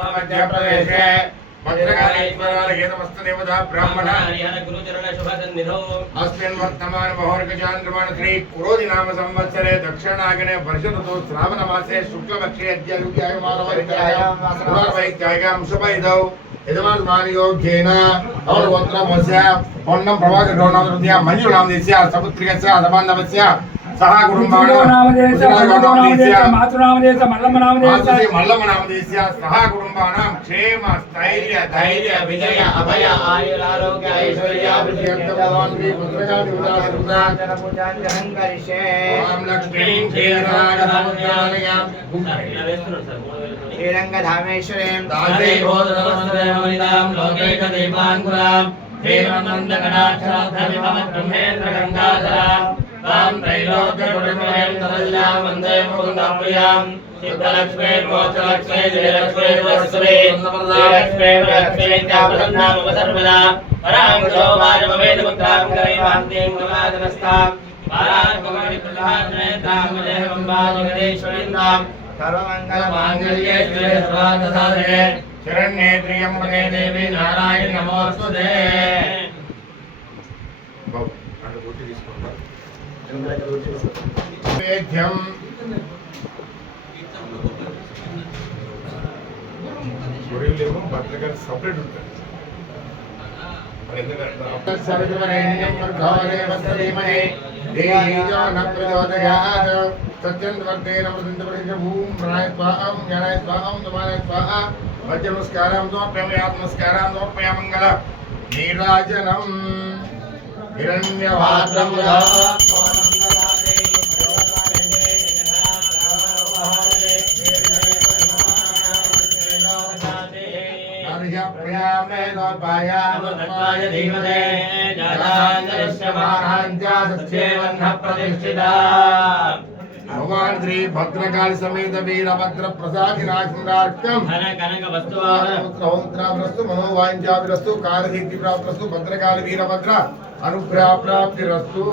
मध्यप्रदेशे भद्रकालीश्वरदेवता ब्राह्मण अस्मिन् वर्तमान मुहूर्तचान्द्रमाण श्री पुरोधि नाम संवत्सरे दक्षिणाग्ने वर्षऋतौ श्रावणमासे शुक्लपक्षे अद्यायुक्यायमानवैत्यायकां शुभैदौ यजमानयोग्येन और्वत्रमस्य पौर्णं प्रभाकरनामस्य मञ्जुनामस्य सपुत्रिकस्य सबान्धवस्य सह कुटुम्बानामदेस्य सह कुटुम्बानां क्षेम स्थैर्य धैर्य विजय अभय आयुरारोग्य ऐश्वर्याभिवृद्धि लक्ष्मीं क्षीरसागरसमुद्रालयां श्रीरङ्गधामेश्वरीं दासेभूतनमस्तेमनितां लोकैकदीपाङ्कुरां हेमन्दकटाक्षाब्धविभवब्रह्मेन्द्रगङ्गाधरां तां त्रैलोक्यकुटुम्बीं तरल्यां वन्दे मुकुन्दप्रियां सिद्धलक्ष्मीर्मोक्षलक्ष्मी जयलक्ष्मीर्वस्वी श्रीलक्ष्मीर्लक्ष्मीत्याप्रसन्नामवसर्वदा परां शोभाजमवेदमुद्रां करैवान्तीं कमलाजनस्तां बालात्मकमणिप्रसादनेत्रां जयवम्बाजगदीश्वरीन्द्रां सर्वमङ्गलमाङ्गल्ये शिवे सर्वार्थसाधके शरण्ये त्र्यम्बके देवी नारायणी नमोस्तुते। పత్రిక సపరేట్ ఉంటుంది నీరాజనం హిరణ్యవాద్రం भगवान श्री भद्रकाली समेत वीरभद्र प्रसादिनाशनार्थम वस्तु मनोवांఛाभिरस्तु कालसिद्धि प्राप्तस्तु भद्रकाली वीरभद्र अनुग्रह प्राप्तिरस्तु।